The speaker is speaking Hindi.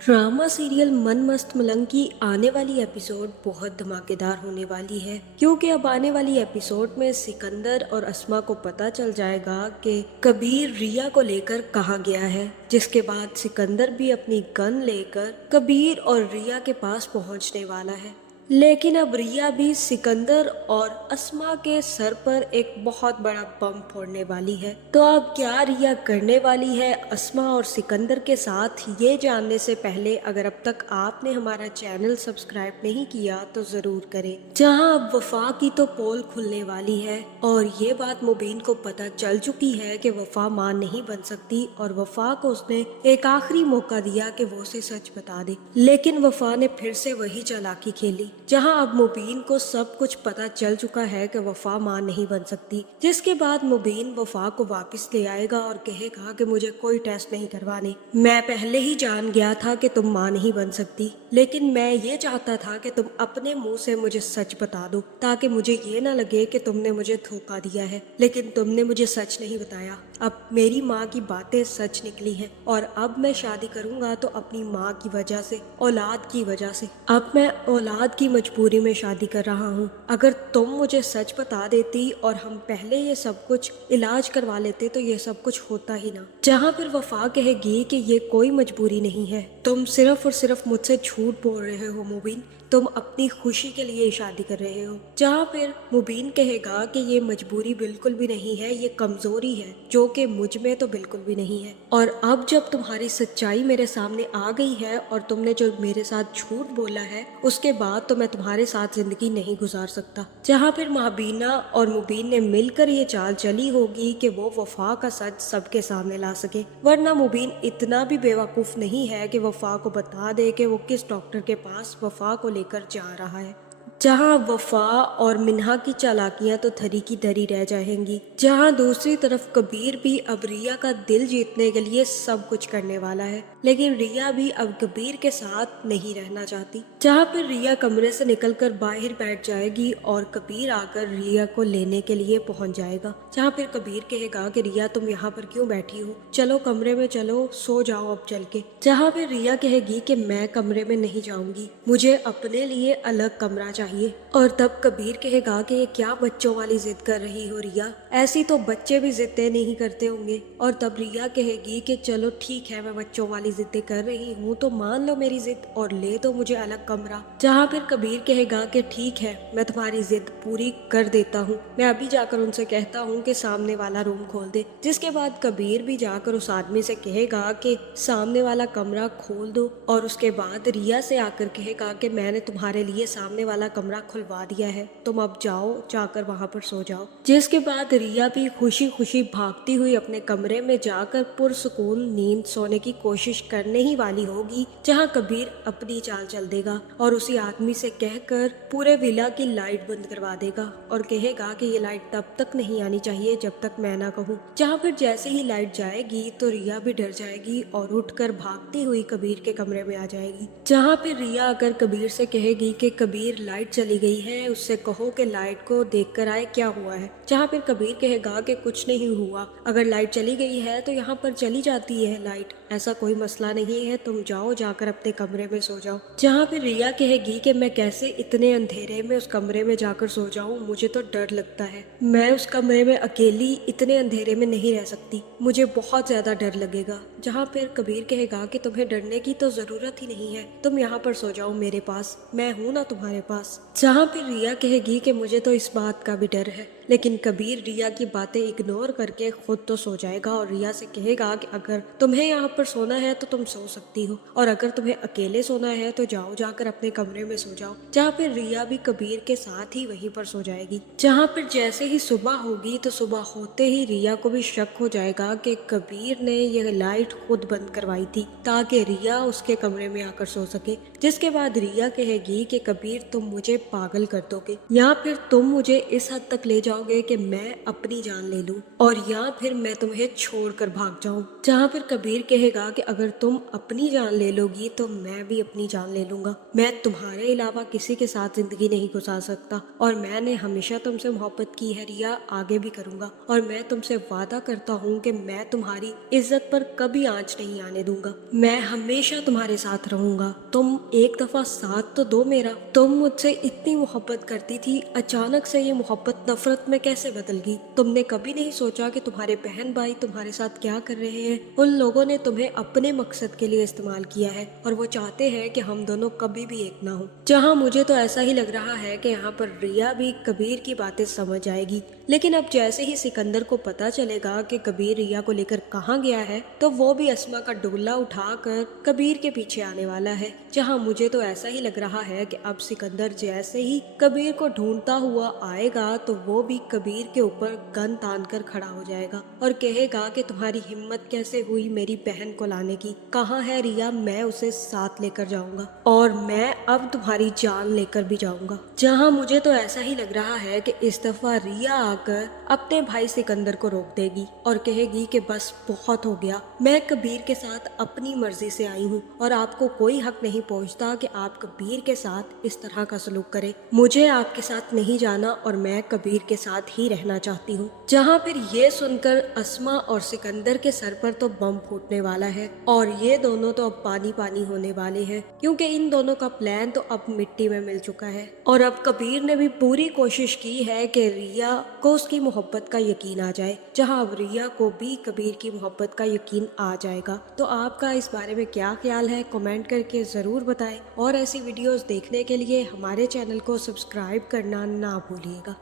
ड्रामा सीरियल मन मस्त मलंग की आने वाली एपिसोड बहुत धमाकेदार होने वाली है, क्योंकि अब आने वाली एपिसोड में सिकंदर और अस्मा को पता चल जाएगा कि कबीर रिया को लेकर कहाँ गया है। जिसके बाद सिकंदर भी अपनी गन लेकर कबीर और रिया के पास पहुंचने वाला है। लेकिन अब रिया भी सिकंदर और अस्मा के सर पर एक बहुत बड़ा बम फोड़ने वाली है। तो अब क्या रिया करने वाली है अस्मा और सिकंदर के साथ, ये जानने से पहले अगर अब तक आपने हमारा चैनल सब्सक्राइब नहीं किया तो जरूर करें। जहां अब वफा की तो पोल खुलने वाली है और ये बात मुबीन को पता चल चुकी है कि वफा मां नहीं बन सकती और वफा को उसने एक आखिरी मौका दिया कि वो उसे सच बता दे। लेकिन वफा ने फिर से वही चालाकी खेली, जहां अब मुबीन को सब कुछ पता चल चुका है कि वफा मां नहीं बन सकती। जिसके बाद मुबीन वफा को वापस ले आएगा और कहेगा कि मुझे कोई टेस्ट नहीं करवाने, मैं पहले ही जान गया था कि तुम मां नहीं बन सकती, लेकिन मैं ये चाहता था कि तुम अपने मुंह से मुझे सच बता दो ताकि मुझे ये ना लगे कि तुमने मुझे धोखा दिया है। लेकिन तुमने मुझे सच नहीं बताया। अब मेरी माँ की बातें सच निकली हैं और अब मैं शादी करूंगा तो अपनी माँ की वजह से, औलाद की वजह से। अब मैं औलाद की मजबूरी में शादी कर रहा हूँ। अगर तुम मुझे सच बता देती और हम पहले ये सब कुछ इलाज करवा लेते तो ये सब कुछ होता ही ना। जहाँ फिर वफा कहेगी कि ये कोई मजबूरी नहीं है, तुम सिर्फ और सिर्फ मुझसे झूठ बोल रहे हो मुबीन, तुम अपनी खुशी के लिए शादी कर रहे हो। जहाँ फिर मुबीन कहेगा कि ये मजबूरी बिल्कुल भी नहीं है, ये कमजोरी है जो कि मुझ में तो बिल्कुल भी नहीं है। और अब जब तुम्हारी सच्चाई मेरे सामने आ गई है और तुमने जो मेरे साथ झूठ बोला है, उसके बाद तो मैं तुम्हारे साथ जिंदगी नहीं गुजार सकता। जहाँ फिर महाबीना और मुबीन ने मिलकर ये चाल चली होगी कि वो वफा का सच सबके सामने ला सके, वरना मुबीन इतना भी बेवकूफ नहीं है कि वफा को बता दे कि वो किस डॉक्टर के पास वफा को लेकर जा रहा है। जहां वफा और मिन्हा की चालाकियां तो धरी की धरी रह जाएंगी, जहां दूसरी तरफ कबीर भी अब रिया का दिल जीतने के लिए सब कुछ करने वाला है। लेकिन रिया भी अब कबीर के साथ नहीं रहना चाहती। जहां पर रिया कमरे से निकलकर बाहर बैठ जाएगी और कबीर आकर रिया को लेने के लिए पहुंच जाएगा। जहां फिर कबीर कहेगा कि रिया तुम यहाँ पर क्यों बैठी हो, चलो कमरे में चलो, सो जाओ अब चल के। जहां फिर रिया कहेगी कि मैं कमरे में नहीं जाऊंगी, मुझे अपने लिए अलग कमरा चाहिए। और तब कबीर कहेगा कि ये क्या बच्चों वाली जिद कर रही हो रिया, ऐसी तो बच्चे भी जिद्दें नहीं करते होंगे। और तब रिया कहेगी कि चलो ठीक है, मैं बच्चों वाली जिद्दें कर रही हूँ तो मान लो मेरी जिद और ले दो मुझे अलग कमरा। जहाँ फिर कबीर कहेगा कि ठीक है, मैं तुम्हारी जिद पूरी कर देता हूँ, मैं अभी जाकर उनसे कहता हूँ कि सामने वाला रूम खोल दे। जिसके बाद कबीर भी जाकर उस आदमी से कहेगा कि सामने वाला कमरा खोल दो और उसके बाद रिया से आकर कहेगा कि मैंने तुम्हारे लिए सामने वाला कमरा खुलवा दिया है, तुम अब जाओ, जाकर वहां पर सो जाओ। जिसके बाद रिया भी खुशी खुशी भागती हुई अपने कमरे में जाकर पुरसुकून नींद सोने की कोशिश करने ही वाली होगी। जहां कबीर अपनी चाल चल देगा और उसी आदमी से कहकर पूरे विला की लाइट बंद करवा देगा और कहेगा कि ये लाइट तब तक नहीं आनी चाहिए जब तक मैं ना कहूँ। जहाँ फिर जैसे ही लाइट जाएगी तो रिया भी डर जाएगी और उठकर भागती हुई कबीर के कमरे में आ जाएगी। जहाँ फिर रिया आकर कबीर से कहेगी कि कबीर लाइट चली गई है, उससे कहो कि लाइट को देख कर आए क्या हुआ है। जहाँ फिर कबीर कहेगा कि कुछ नहीं हुआ, अगर लाइट चली गई है तो यहाँ पर चली जाती है लाइट, ऐसा कोई मसला नहीं है, तुम जाओ, जाकर अपने कमरे में सो जाओ। जहाँ फिर रिया कहेगी कि मैं कैसे इतने अंधेरे में उस कमरे में जाकर सो जाऊं, मुझे तो डर लगता है, मैं उस कमरे में अकेली इतने अंधेरे में नहीं रह सकती, मुझे बहुत ज्यादा डर लगेगा। जहाँ फिर कबीर कहेगा कि तुम्हें डरने की तो जरूरत ही नहीं है, तुम यहाँ पर सो जाओ मेरे पास, मैं हूँ ना तुम्हारे पास। जहाँ फिर रिया कहेगी कि मुझे तो इस बात का भी डर है, लेकिन कबीर रिया की बातें इग्नोर करके खुद तो सो जाएगा और रिया से कहेगा कि अगर तुम्हें यहाँ पर सोना है तो तुम सो सकती हो और अगर तुम्हें अकेले सोना है तो जाओ, जाकर अपने कमरे में सो जाओ। जहाँ फिर रिया भी कबीर के साथ ही वहीं पर सो जाएगी। जहाँ फिर जैसे ही सुबह होगी तो सुबह होते ही रिया को भी शक हो जाएगा कि कबीर ने यह लाइट खुद बंद करवाई थी ताकि रिया उसके कमरे में आकर सो सके। जिसके बाद रिया कहेगी कि कबीर तुम मुझे पागल कर दोगे या फिर तुम मुझे इस हद तक ले जाओगे कि मैं अपनी जान ले लूं और या फिर मैं तुम्हें छोड़कर भाग जाऊं। जहाँ फिर कबीर कहेगा कहेगा कि अगर तुम अपनी जान ले लोगी तो मैं भी अपनी जान ले लूंगा। मैं तुम्हारे अलावा किसी के साथ जिंदगी नहीं गुजार सकता और मैंने हमेशा तुमसे मोहब्बत की है रिया, आगे भी करूंगा। और मैं तुमसे वादा करता हूँ कि मैं तुम्हारी इज्जत पर कभी आंच नहीं आने दूंगा। मैं हमेशा तुम्हारे साथ रहूंगा। तुम एक दफा साथ तो दो मेरा। तुम मुझसे इतनी मोहब्बत करती थी, अचानक से ये मोहब्बत नफरत में कैसे बदल गई? तुमने कभी नहीं सोचा कि तुम्हारे बहन भाई तुम्हारे साथ क्या कर रहे हैं? उन लोगों ने तुम्हें अपने मकसद के लिए इस्तेमाल किया है और वो चाहते हैं कि हम दोनों कभी भी एक ना हो। जहाँ मुझे तो ऐसा ही लग रहा है कि यहाँ पर रिया भी कबीर की बातें समझ आएगी, लेकिन अब जैसे ही सिकंदर को पता चलेगा कि कबीर रिया को लेकर कहाँ गया है तो वो भी अस्मा का डोला उठाकर कबीर के पीछे आने वाला है। जहाँ मुझे तो ऐसा ही लग रहा है कि अब सिकंदर जैसे ही कबीर को ढूंढता हुआ आएगा तो वो भी कबीर के ऊपर गन तान कर खड़ा हो जाएगा और कहेगा कि तुम्हारी हिम्मत कैसे हुई मेरी बहन को लाने की? कहाँ है रिया? मैं उसे साथ लेकर जाऊंगा और मैं अब तुम्हारी जान लेकर भी जाऊंगा। जहाँ मुझे तो ऐसा ही लग रहा है कि इस दफा रिया आकर अपने भाई सिकंदर को रोक देगी और कहेगी कि बस बहुत हो गया, मैं कबीर के साथ अपनी मर्जी से आई हूँ और आपको कोई हक नहीं पहुँचता कि आप कबीर के साथ इस तरह का सलूक करें। मुझे आपके साथ नहीं जाना और मैं कबीर के साथ ही रहना चाहती हूँ। जहाँ फिर ये सुनकर अस्मा और सिकंदर के सर पर तो बम फूटने वाला है और ये दोनों तो अब पानी पानी होने वाले हैं, क्योंकि इन दोनों का प्लान तो अब मिट्टी में मिल चुका है। और अब कबीर ने भी पूरी कोशिश की है कि रिया को उसकी मोहब्बत का यकीन आ जाए, जहाँ अब रिया को भी कबीर की मोहब्बत का यकीन आ जाएगा। तो आपका इस बारे में क्या ख्याल है? कमेंट करके जरूर बताएं और ऐसी वीडियोस देखने के लिए हमारे चैनल को सब्सक्राइब करना ना भूलिएगा।